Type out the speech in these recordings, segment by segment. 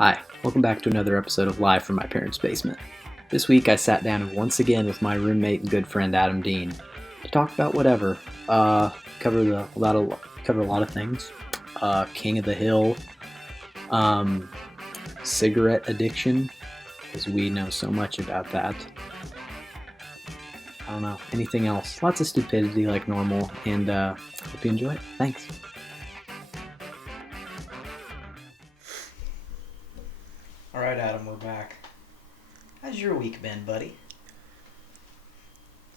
Hi, welcome back to another episode of Live from My Parents' Basement. This week I sat down once again with my roommate and good friend Adam Dean to talk about whatever. Cover a lot of things. King of the Hill, cigarette addiction, because we know so much about that. I don't know, anything else. Lots of stupidity like normal, and hope you enjoy it. Thanks. All right, Adam, we're back. How's your week been, buddy?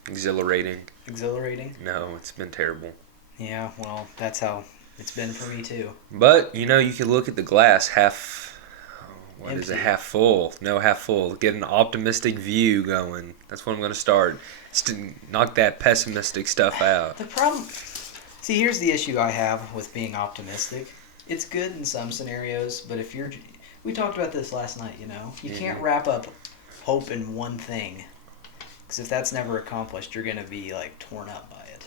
Exhilarating. Exhilarating? No, it's been terrible. Yeah, well, that's how it's been for me too. But, you can look at the glass half full? No, half full. Get an optimistic view going. That's what I'm going to start. Just to knock that pessimistic stuff out. See, here's the issue I have with being optimistic. It's good in some scenarios, but we talked about this last night, you can't wrap up hope in one thing. Because if that's never accomplished, you're going to be, torn up by it.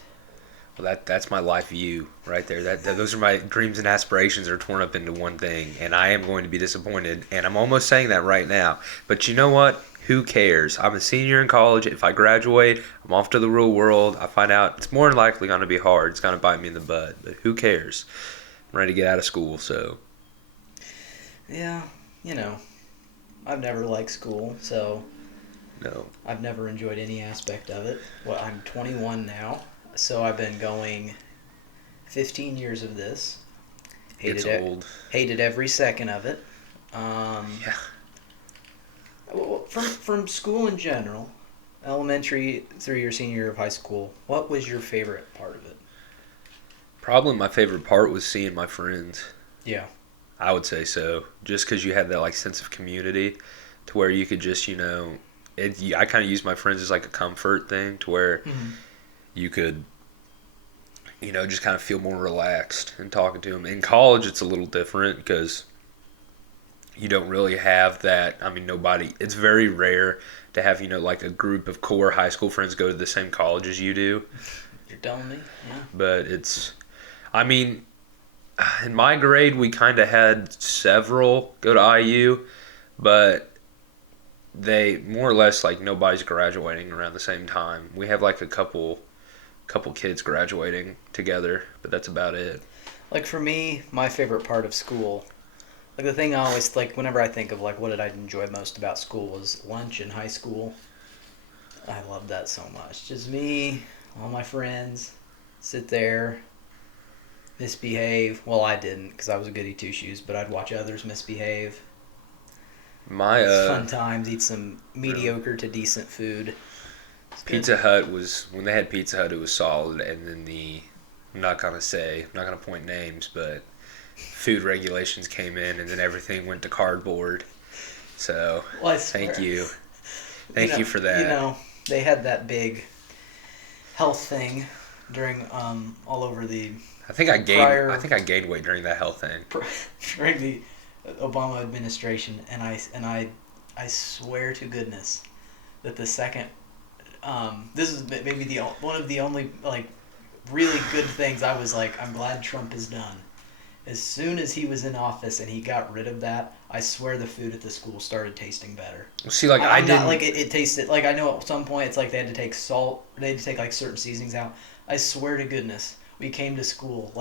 Well, that's my life view right there. Those are my dreams and aspirations are torn up into one thing, and I am going to be disappointed, and I'm almost saying that right now. But you know what? Who cares? I'm a senior in college. If I graduate, I'm off to the real world. I find out it's more than likely going to be hard. It's going to bite me in the butt, but who cares? I'm ready to get out of school, so... Yeah, I've never liked school, so... No. I've never enjoyed any aspect of it. Well, I'm 21 now, so I've been going 15 years of this. It's old. Hated every second of it. Yeah. From school in general, elementary through your senior year of high school, what was your favorite part of it? Probably my favorite part was seeing my friends. Yeah. I would say so. Just because you had that sense of community to where you could just, I kind of use my friends as a comfort thing to where you could, just kind of feel more relaxed in talking to them. In college, it's a little different because you don't really have that. I mean, it's very rare to have, a group of core high school friends go to the same college as you do. You're telling me? Yeah. But in my grade, we kind of had several go to IU, but they more or less nobody's graduating around the same time. We have a couple kids graduating together, but that's about it. For me, my favorite part of school, the thing I always whenever I think of what did I enjoy most about school was lunch in high school. I loved that so much. Just me, all my friends, sit there, misbehave. Well, I didn't because I was a goody two-shoes, but I'd watch others misbehave. Fun times, eat some mediocre to decent food. Pizza Hut when they had Pizza Hut, it was solid, and then I'm not going to point names, but food regulations came in, and then everything went to cardboard. So, thank you. Thank you for that. They had that big health thing during all over the I think I gained weight during that health thing. During the Obama administration, and I swear to goodness that the second this is maybe one of the only really good things I was I'm glad Trump is done. As soon as he was in office and he got rid of that, I swear the food at the school started tasting better. See, I didn't... Not it tasted I know at some point it's they had to take salt, they had to take certain seasonings out. I swear to goodness, we came to school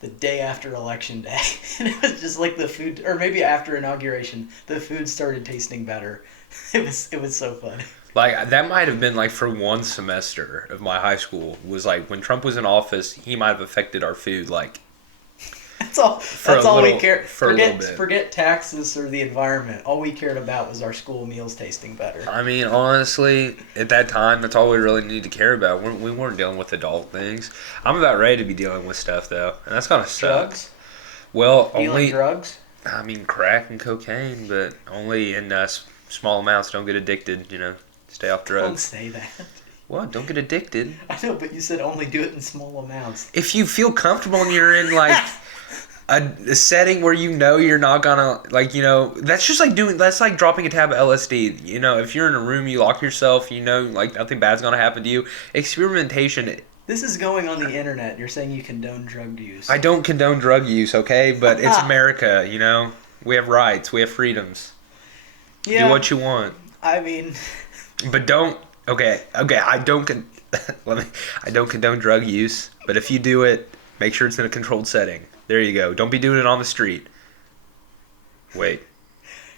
the day after election day, and it was just the food, or maybe after inauguration, the food started tasting better. It was so fun. That might have been for one semester of my high school was when Trump was in office, he might have affected our food That's all we cared. Forget taxes or the environment. All we cared about was our school meals tasting better. I mean, honestly, at that time, that's all we really needed to care about. We weren't dealing with adult things. I'm about ready to be dealing with stuff, though, and that's gonna suck. Drugs? Well, only drugs? I mean, crack and cocaine, but only in small amounts. Don't get addicted, Stay off drugs. Don't say that. What? Don't get addicted. I know, but you said only do it in small amounts. If you feel comfortable and you're in, a setting where you're not gonna that's just that's dropping a tab of LSD. If you're in a room, you lock yourself, nothing bad's gonna happen to you. Experimentation This is going on the internet. You're saying you condone drug use. I don't condone drug use, okay? But it's America, you know? We have rights. We have freedoms. Yeah. Do what you want. I mean, But don't. Okay. I don't. I don't condone drug use. But if you do it, make sure it's in a controlled setting. There you go. Don't be doing it on the street. Wait.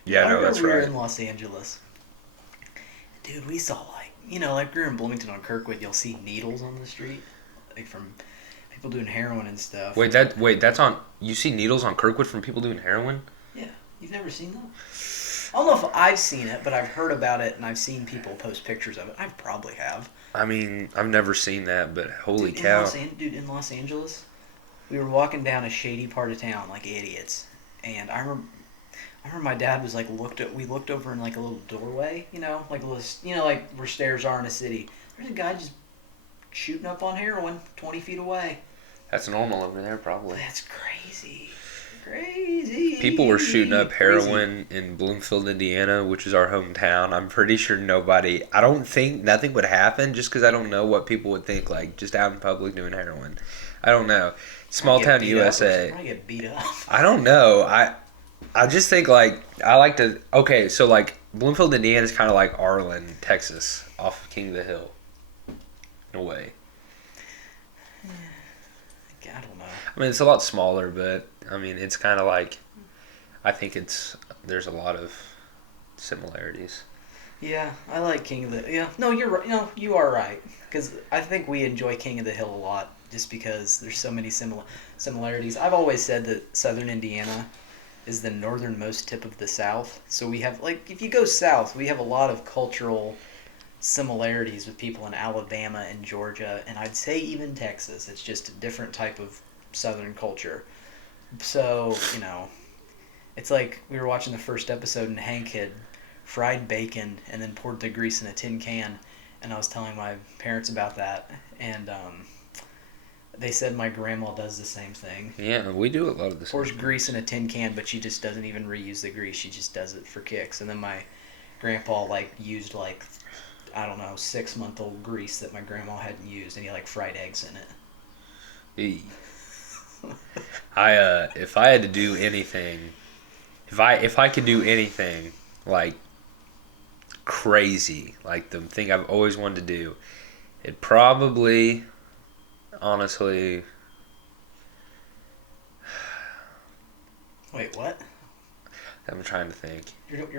Yeah, I no, remember that's we were right. in Los Angeles. Dude, we saw like we were in Bloomington on Kirkwood. You'll see needles on the street, like from people doing heroin and stuff. That's on. You see needles on Kirkwood from people doing heroin? Yeah, you've never seen that? I don't know if I've seen it, but I've heard about it and I've seen people post pictures of it. I probably have. I mean, I've never seen that, but holy Dude, cow! In Los Angeles, we were walking down a shady part of town like idiots, and I remember my dad was like we looked over in like a little doorway, like a little, like where stairs are in a city. There's a guy just shooting up on heroin 20 feet away. That's normal over there, probably. That's crazy. Crazy. People were shooting up Crazy. heroin in Bloomfield, Indiana, which is our hometown. I'm pretty sure I don't think nothing would happen just because I don't know what people would think, like, just out in public doing heroin. I don't know. Small town USA. I get beat up. I don't know. I just think, like, I like to, okay, so, like, Bloomfield, Indiana is kind of like Arlen, Texas, off of King of the Hill, in a way. I don't know. I mean, it's a lot smaller, but I mean, it's kind of like, I think there's a lot of similarities. Yeah, I like King of the. Yeah, no, you're right. No, you are right. Because I think we enjoy King of the Hill a lot, just because there's so many similarities. I've always said that Southern Indiana is the northernmost tip of the South. So we have, like, if you go south, we have a lot of cultural similarities with people in Alabama and Georgia, and I'd say even Texas. It's just a different type of Southern culture. So, it's like we were watching the first episode and Hank had fried bacon and then poured the grease in a tin can, and I was telling my parents about that, and they said my grandma does the same thing. Yeah, we do a lot of this. Pours grease in a tin can, but she just doesn't even reuse the grease. She just does it for kicks. And then my grandpa used 6-month-old grease that my grandma hadn't used, and he fried eggs in it. If I had to do anything, if I could do anything like crazy, like the thing I've always wanted to do, it probably, honestly. Wait, what? I'm trying to think.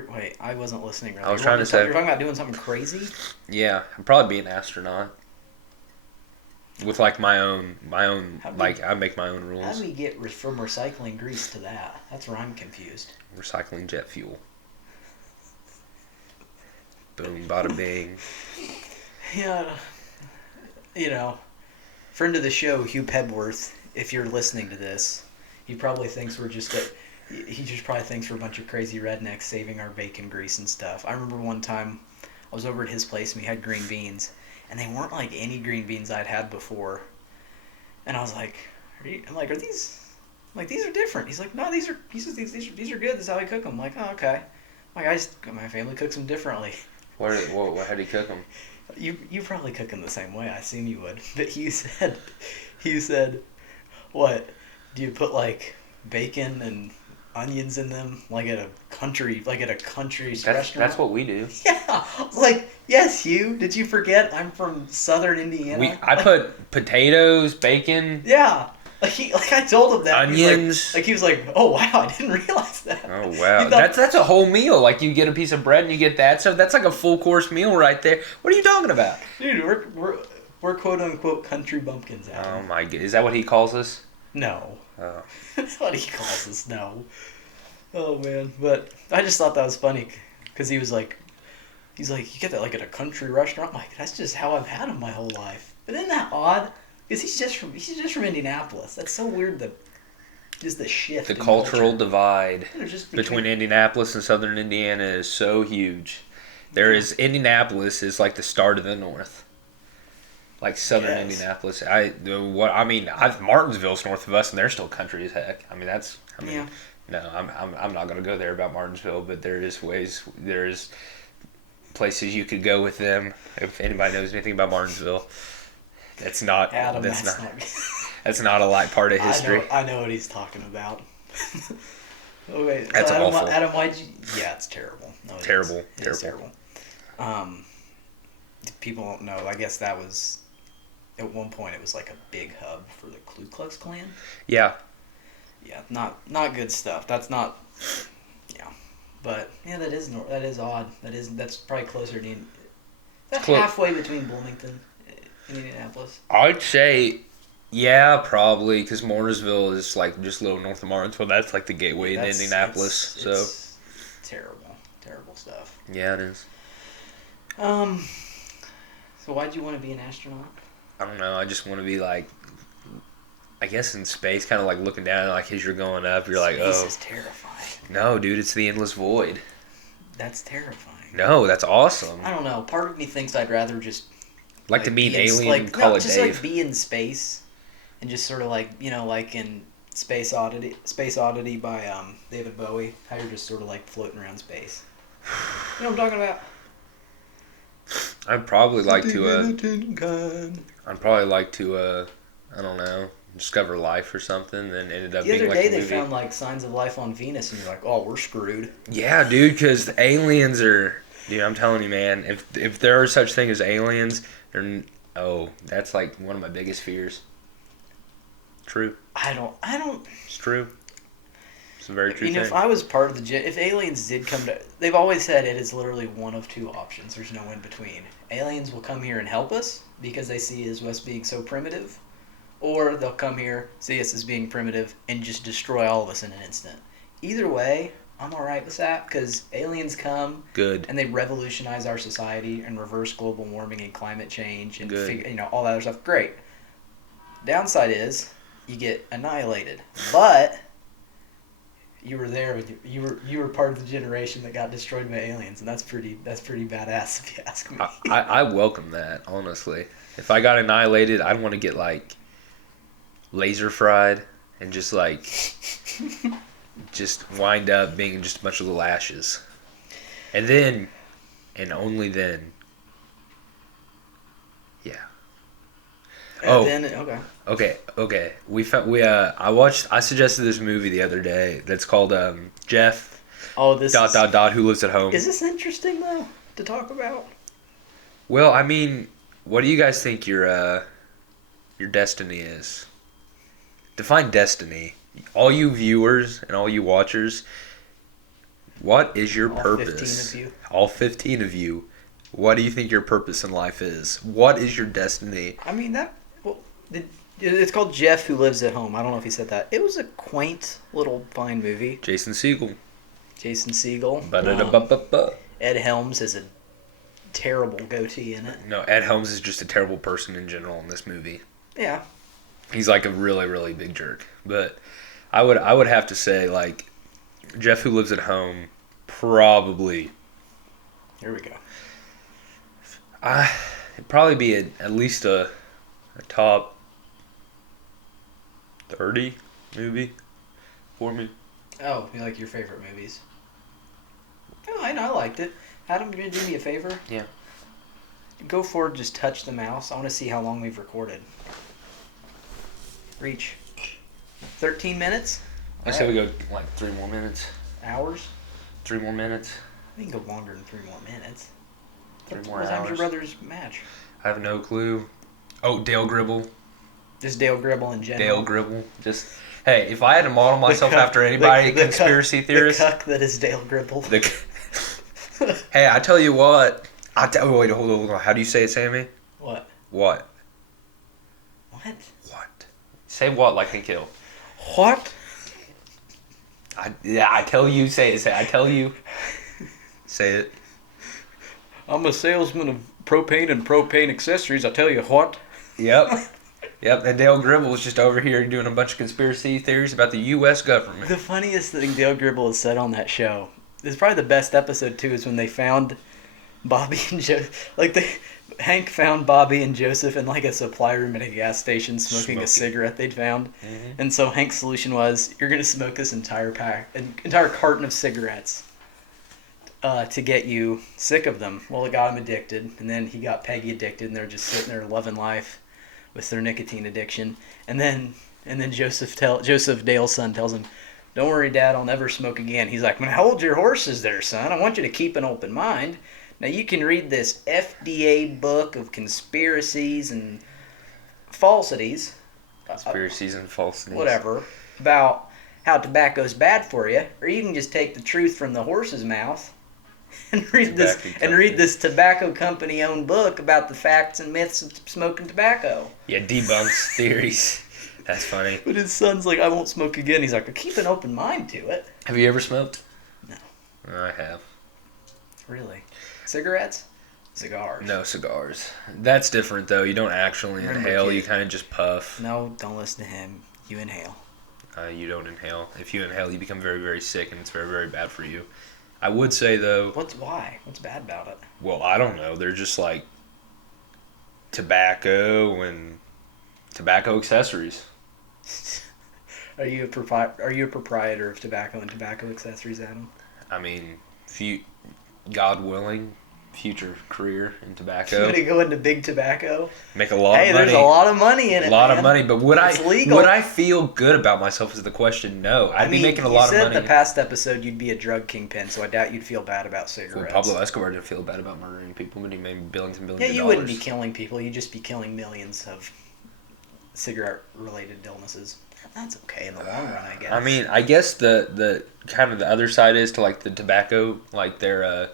Wait, I wasn't listening. Really. I was trying to say. You're talking about doing something crazy? Yeah, I'd probably be an astronaut. With my own, I make my own rules. How do we get from recycling grease to that? That's where I'm confused. Recycling jet fuel. Boom, bada bing. Yeah, friend of the show, Hugh Pedworth, if you're listening to this, he probably thinks we're he just probably thinks we're a bunch of crazy rednecks saving our bacon grease and stuff. I remember one time I was over at his place and we had green beans, and they weren't like any green beans I'd had before. And I was like, are these? I'm like, these are different. He's like, no, these are good. This is how I cook them. I'm like, oh, okay. My family cooks them differently. How do you cook them? You probably cook them the same way. I assume you would. But he said, what? Do you put bacon and onions in them like at a country restaurant? That's what we do. Yeah. I was like, yes, Hugh. Did you forget I'm from Southern Indiana? I put potatoes, bacon. Yeah. I told him that. Onions. He was like, oh wow, I didn't realize that. Oh wow, that's a whole meal. Like you get a piece of bread and you get that stuff. That's like a full course meal right there. What are you talking about? Dude, we're quote unquote country bumpkins out. Oh my god, is that what he calls us? No. Oh. That's what he calls us. No. Oh man, but I just thought that was funny because he's like, you get that at a country restaurant. I'm like, that's just how I've had them my whole life. But isn't that odd? Because he's just from Indianapolis. That's so weird. Just the shift. The cultural divide between Indianapolis and Southern Indiana is so huge. Indianapolis is like the start of the North. Like Southern Indianapolis. Martinsville's north of us, and they're still country as heck. Yeah. No, I'm not gonna go there about Martinsville, but there's places you could go with them. If anybody knows anything about Martinsville, that's not a light part of history. I know what he's talking about. Okay, That's so Adam, awful. Adam, why'd you? Yeah, it's terrible. No, it Terrible. is. It is terrible. People don't know. I guess that was at one point. It was like a big hub for the Ku Klux Klan. Yeah. Yeah, not good stuff. That's not. Yeah, but yeah, that is odd. That's probably closer to. That's halfway between Bloomington and Indianapolis. I'd say, yeah, probably, because Mooresville is like just a little north of Martinsville. That's like the gateway to Indianapolis. It's terrible stuff. Yeah, it is. So why'd you want to be an astronaut? I don't know. I just want to be like, I guess in space, kind of like looking down, like as you're going up, you're like, Space oh. is terrifying. No, dude, it's the endless void. That's terrifying. No, that's awesome. I don't know. Part of me thinks I'd rather just like to meet an alien and call it just Dave. like be in space, and just sort of like like in Space Oddity by David Bowie, how you're just sort of like floating around space. You know what I'm talking about? I'd probably like to. I don't know, discover life or something. Then ended up being like a movie. The other day they found like signs of life on Venus, and you're like, oh, we're screwed. Yeah, dude, because the aliens are. Dude, I'm telling you, man. If there are such thing as aliens, that's like one of my biggest fears. True. I don't. It's true. It's a very true thing. If I was part of if aliens did come to, they've always said it is literally one of two options. There's no in between. Aliens will come here and help us because they see us being so primitive, or they'll come here, see us as being primitive, and just destroy all of us in an instant. Either way, I'm all right with that because aliens come, good, and they revolutionize our society and reverse global warming and climate change and good. all that other stuff. Great. Downside is you get annihilated, but you were there. You were part of the generation that got destroyed by aliens, and that's pretty badass if you ask me. I welcome that, honestly. If I got annihilated, I'd want to get like laser fried and just like just wind up being just a bunch of little ashes, and then and only then. Yeah. Okay. I suggested this movie the other day that's called Jeff. Oh, this Who lives at home. Is this interesting though to talk about? Well, I mean, what do you guys think your destiny is? Define destiny. All you viewers and all you watchers, what is your purpose? 15 of you. All 15 of you. What do you think your purpose in life is? What is your destiny? I mean, it's called Jeff Who Lives at Home. I don't know if he said that. It was a quaint little fine movie. Jason Segel. Ed Helms has a terrible goatee in it. No, Ed Helms is just a terrible person in general in this movie. Yeah. He's like a really, really big jerk. But I would have to say, like, Jeff Who Lives at Home, probably. Here we go. It'd probably be at least a top 30 movie for me. Oh, you like your favorite movies? Oh, I know, I liked it. Adam, you gonna do me a favor? Yeah. Go forward, just touch the mouse. I want to see how long we've recorded. Reach. 13 minutes? I say we go like 3 more minutes. Hours? 3 more minutes. We can go longer than 3 more minutes. 3 more hours. What time's your brother's match? I have no clue. Oh, Dale Gribble. Just Dale Gribble in general. Dale Gribble. Just, hey, if I had to model myself after anybody, conspiracy theorist. The cuck that is Dale Gribble. Hey, I tell you what. Wait, hold on. How do you say it, Sammy? What? What? Say what like a kill. What? I tell you, say it. I tell you. Say it. I'm a salesman of propane and propane accessories. I tell you what. Yep. And Dale Gribble was just over here doing a bunch of conspiracy theories about the U.S. government. The funniest thing Dale Gribble has said on that show is probably the best episode too. Is when they found Bobby and Joseph. Hank found Bobby and Joseph in like a supply room at a gas station smoking a cigarette they'd found. Mm-hmm. And so Hank's solution was, you're going to smoke this entire carton of cigarettes to get you sick of them. Well, it got him addicted, and then he got Peggy addicted, and they're just sitting there loving life with their nicotine addiction. And then Joseph Dale's son tells him, Don't worry, Dad, I'll never smoke again. He's like, hold your horses there, son. I want you to keep an open mind. Now, you can read this FDA book of conspiracies and falsities. Conspiracies and falsities. Whatever. About how tobacco's bad for you. Or you can just take the truth from the horse's mouth and read this tobacco company owned book about the facts and myths of smoking tobacco. Yeah, debunks theories. That's funny. But his son's like, I won't smoke again. He's like, keep an open mind to it. Have you ever smoked? No. I have. Really? Cigarettes? Cigars? No cigars. That's different though. You don't actually inhale. You kind of just puff. No, don't listen to him. You inhale. You don't inhale. If you inhale, you become very, very sick, and it's very, very bad for you. I would say though. Why? What's bad about it? Well, I don't know. They're just like tobacco and tobacco accessories. Are you a proprietor of tobacco and tobacco accessories, Adam? I mean, God willing, future career in tobacco. You want to go into big tobacco? Make a lot of money. Hey, there's a lot of money in it. A lot of money, but would legal. I feel good about myself is the question? No, I'd be making a lot of money. You said in the past episode you'd be a drug kingpin, so I doubt you'd feel bad about cigarettes. Well, Pablo Escobar didn't feel bad about murdering people, but he made billions and billions of dollars. Yeah, you wouldn't be killing people. You'd just be killing millions of cigarette-related illnesses. That's okay in the long run, I guess. I mean, I guess the kind of the other side is to like the tobacco, like their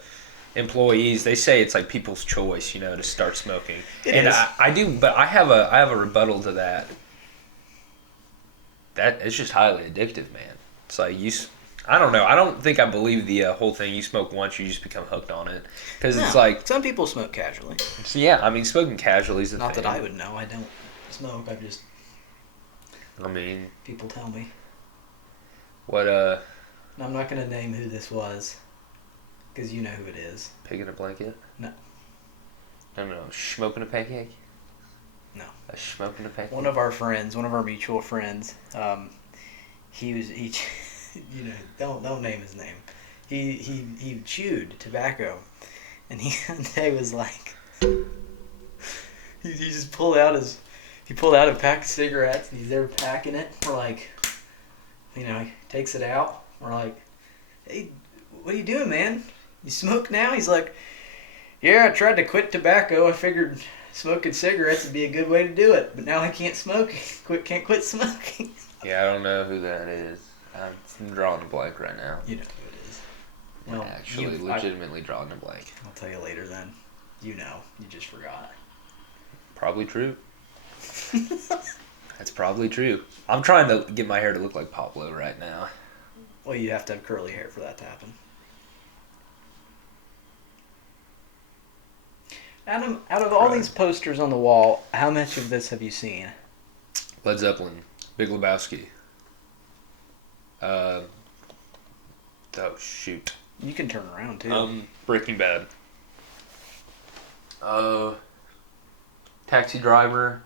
employees. They say it's like people's choice, to start smoking. It is. I do, but I have a rebuttal to that. That it's just highly addictive, man. It's like I don't know. I don't think I believe the whole thing. You smoke once, you just become hooked on it. Because it's like some people smoke casually. So yeah, I mean, smoking casually is not that I would know. I don't smoke. People tell me. What, I'm not going to name who this was, because you know who it is. Pig in a blanket? No. No. Smoking a pancake? No. A smoking a pancake? One of our mutual friends, he don't name his name. He chewed tobacco, and he one day was like, he just pulled out a pack of cigarettes, and he's there packing it. We're like, he takes it out. We're like, hey, what are you doing, man? You smoke now? He's like, yeah, I tried to quit tobacco. I figured smoking cigarettes would be a good way to do it, but now I can't smoke. Can't quit smoking. Yeah, I don't know who that is. I'm drawing a blank right now. You know who it is. Well, actually, legitimately drawing a blank. I'll tell you later then. You just forgot. Probably true. That's probably true. I'm trying to get my hair to look like Pablo right now. Well, you have to have curly hair for that to happen. Adam, out of all these posters on the wall, how much of this have you seen? Led Zeppelin, Big Lebowski. Oh, shoot. You can turn around, too. Breaking Bad. Taxi Driver.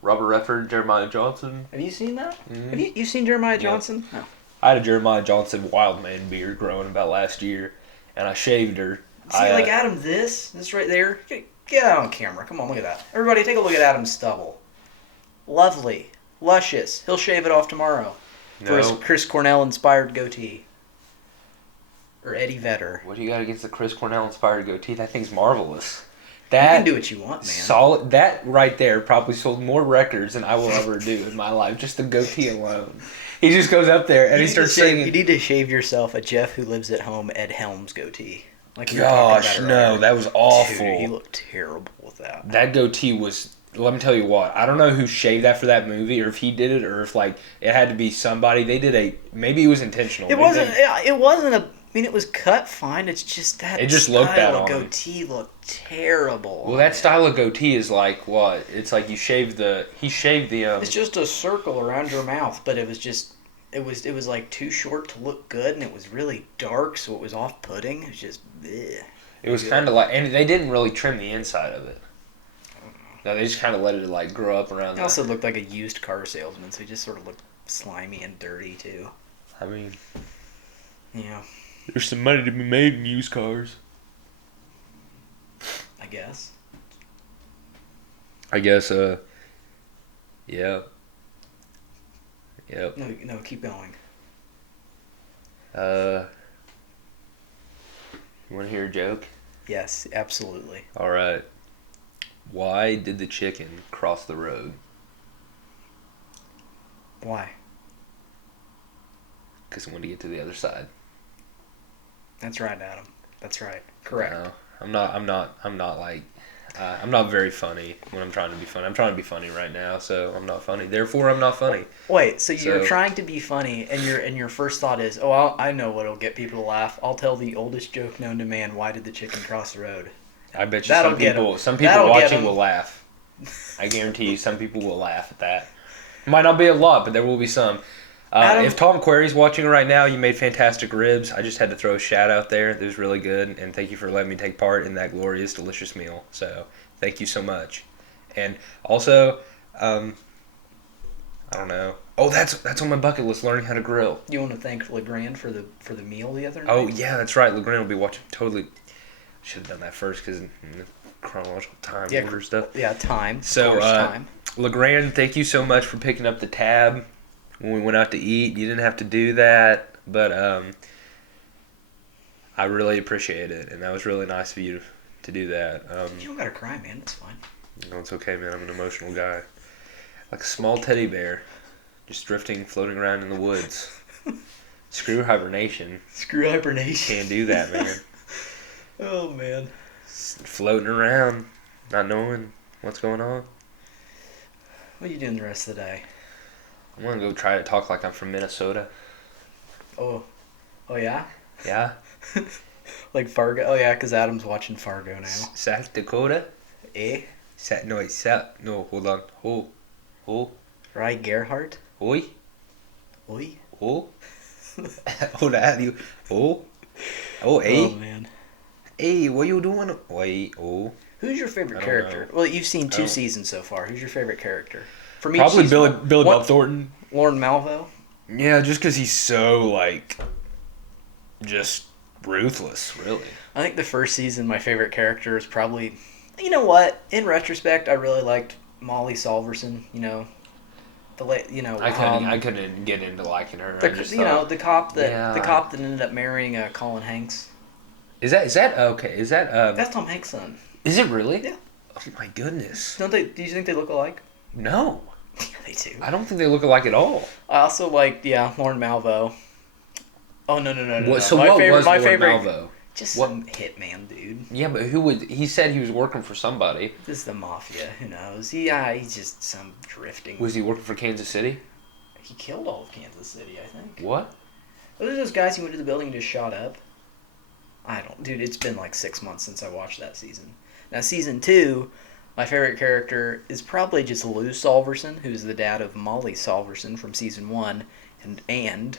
Robert Redford, Jeremiah Johnson. Have you seen that? Mm-hmm. Have you seen Jeremiah Johnson? No. I had a Jeremiah Johnson wild man beard growing about last year, and I shaved her. See, Adam, this right there. Get out on camera. Come on, look at that. Everybody, take a look at Adam's stubble. Lovely, luscious. He'll shave it off tomorrow for his Chris Cornell-inspired goatee. Or Eddie Vedder. What do you got against the Chris Cornell-inspired goatee? That thing's marvelous. You can do what you want, man. Solid. That right there probably sold more records than I will ever do in my life. Just the goatee alone. He just goes up there and he starts singing. You need to shave yourself a Jeff Who Lives at Home Ed Helms goatee. Like gosh, no, that was awful. Dude, he looked terrible with that. That goatee was. Let me tell you what. I don't know who shaved that for that movie, or if he did it, or if it had to be somebody. They did maybe it was intentional. It wasn't. It wasn't a. I mean, it was cut fine. It's just that. It just looked bad on him. Goatee looked terrible. Well, that style of goatee is like what? It's like he shaved the. It's just a circle around your mouth, but it was just. It was like too short to look good, and it was really dark, so it was off-putting. It was just. Bleh. It was kind of like, and they didn't really trim the inside of it. No, they just kind of let it grow up around. It also looked like a used car salesman, so he just sort of looked slimy and dirty too. I mean. Yeah. There's some money to be made in used cars. I guess. Yeah. Yep. No, keep going. You want to hear a joke? Yes, absolutely. All right. Why did the chicken cross the road? Why? Because it wanted to get to the other side. That's right, Adam. That's right. Correct. No, I'm not like, I'm not very funny when I'm trying to be funny. I'm trying to be funny right now, so I'm not funny. Therefore, I'm not funny. Wait, so you're So- trying to be funny, and your first thought is, oh, I know what'll get people to laugh. I'll tell the oldest joke known to man. Why did the chicken cross the road? I bet you That'll some get people, 'em. some people That'll get watching 'em. will laugh. I guarantee you, some people will laugh at that. Might not be a lot, but there will be some. Adam- If Tom Query's watching right now, you made fantastic ribs. I just had to throw a shout out there. It was really good, and thank you for letting me take part in that glorious, delicious meal. So, thank you so much. And also, I don't know. Oh, that's on my bucket list. Learning how to grill. You want to thank LeGrand for the meal the other night? Oh yeah, that's right. LeGrand will be watching. Totally should have done that first because chronological time order stuff. Yeah, time. So, Of course, time. LeGrand, thank you so much for picking up the tab when we went out to eat. You didn't have to do that, but I really appreciate it, and that was really nice of you to do that. You don't gotta cry, man. It's fine. No, it's okay, man. I'm an emotional guy. Like a small teddy bear, just drifting, floating around in the woods. Screw hibernation. Screw hibernation. Can't do that, man. Oh, man. Floating around, not knowing what's going on. What are you doing the rest of the day? I'm gonna go try to talk like I'm from Minnesota. Oh yeah? Yeah? Like Fargo? Oh, yeah, because Adam's watching Fargo now. South Dakota? Eh? Hold on. Oh. Right, Gerhardt? Oi. Oi? Oh. Hold on. You. Oh. Oh, hey. Oh, man. Hey, what you doing? Oi. Oh. Who's your favorite I don't character? know. Well, you've seen I two don't- seasons so far. Who's your favorite character? From each Probably season. Billy What- Bob Thornton. Lorne Malvo? Yeah, just because he's so, like, just ruthless, really. I think the first season, my favorite character is probably... You know what? In retrospect, I really liked Molly Solverson. You know, I couldn't get into liking her. the I just you know thought, the cop that Yeah. the cop that ended up marrying Colin Hanks. Is that okay? Is that That's Tom Hanks' son. is it really? Yeah. Oh my goodness. Don't they? Do you think they look alike? No, Yeah, they do. I don't think they look alike at all. I also liked Lorne Malvo. Oh no. What, so my what favorite, was my Lord favorite, Malvo? just What- some hitman dude. Yeah, but who would? He said he was working for somebody. This is the mafia. Who knows? He's just some drifting. Was he working for Kansas City? He killed all of Kansas City, I think. What? Those are those guys who went to the building and just shot up. I don't, dude. It's been like 6 months since I watched that season. Now season 2, my favorite character is probably just Lou Solverson, who's the dad of Molly Solverson from season 1, and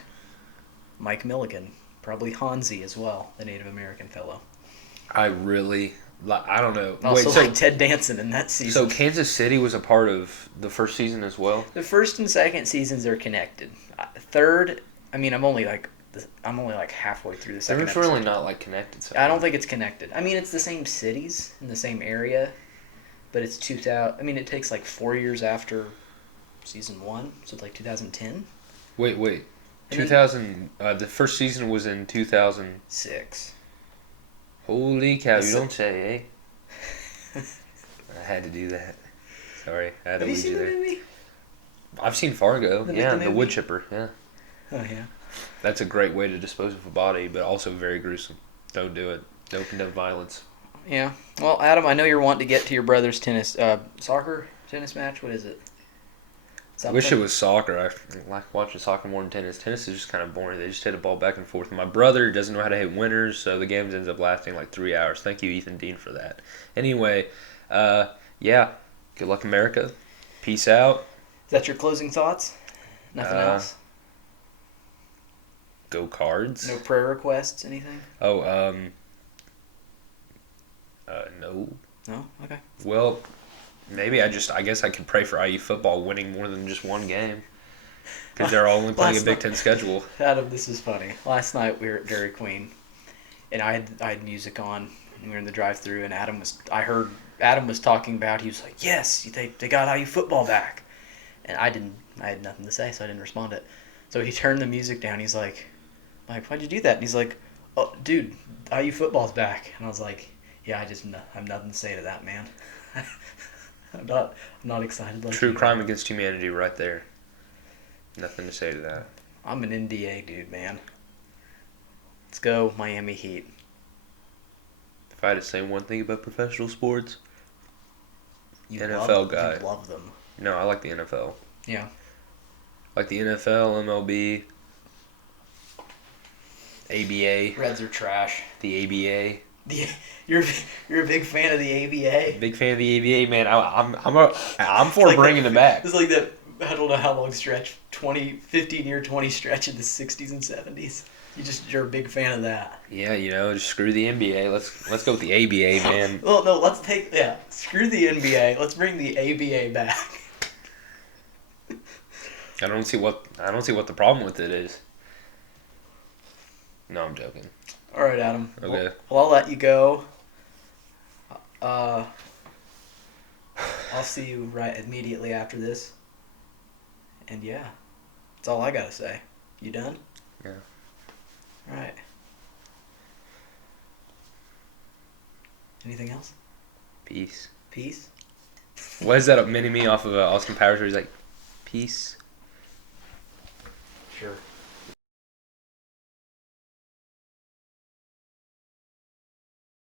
Mike Milligan, probably Hansi as well, the Native American fellow. I really, I don't know. Also Wait, so like Ted Danson in that season. so Kansas City was a part of the first season as well. The first and second seasons are connected. Third, I mean, I'm only like halfway through the second They're episode. really not like connected. So I don't think it's connected. I mean, it's the same cities in the same area, but it's 2000. I mean, it takes like 4 years after season 1, so it's like 2010. Wait. And then- 2000. The first season was in 2000. 6. Holy cow! That's You don't say, eh? I had to do that. Sorry, I had to Have you lead seen you the there. movie? I've seen Fargo. The Yeah, movie? the wood chipper. Yeah, Oh yeah. that's a great way to dispose of a body, but also very gruesome. Don't do it. Don't condone violence. Yeah. Well, Adam, I know you're wanting to get to your brother's tennis match. What is it? I wish it was soccer. I like watching soccer more than tennis. Tennis is just kind of boring. They just hit a ball back and forth. My brother doesn't know how to hit winners, so the games ends up lasting like 3 hours. Thank you, Ethan Dean, for that. Anyway, yeah. Good luck, America. Peace out. Is that your closing thoughts? Nothing else? Go Cards. No prayer requests? Anything? Oh, no. No. Okay. Well, maybe I guess I could pray for IU football winning more than just one game. Because they're only playing a Last Big night- Ten schedule. Adam, this is funny. Last night we were at Dairy Queen, and I had music on. And we were in the drive-through, and I heard Adam was talking about. He was like, "Yes, they got IU football back," and I had nothing to say, so I didn't respond to it. So he turned the music down. He's like, like, why'd you do that? And he's like, oh, dude, IU football's back. And I was like, yeah, I have nothing to say to that, man. I'm not excited. Like True you crime are. against humanity right there. Nothing to say to that. I'm an NBA dude, man. Let's go Miami Heat. If I had to say one thing about professional sports, You NFL guy. You love them. No, I like the NFL. Yeah. Like the NFL, MLB, ABA, Reds are trash. the ABA. You're a big fan of the ABA. Big fan of the ABA, man. I'm for Like bringing it back. It's like that. I don't know how long stretch. 15-year 20 stretch in the 60s and 70s. You're a big fan of that. Yeah, just screw the NBA. Let's go with the ABA, man. Well, no, screw the NBA. Let's bring the ABA back. I don't see what the problem with it is. No, I'm joking. All right, Adam. Okay. Well, I'll let you go. I'll see you right immediately after this. And yeah, that's all I gotta say. You done? Yeah. All right. Anything else? Peace. Peace? What is that mini me off of Austin Powers where he's like, peace? Sure.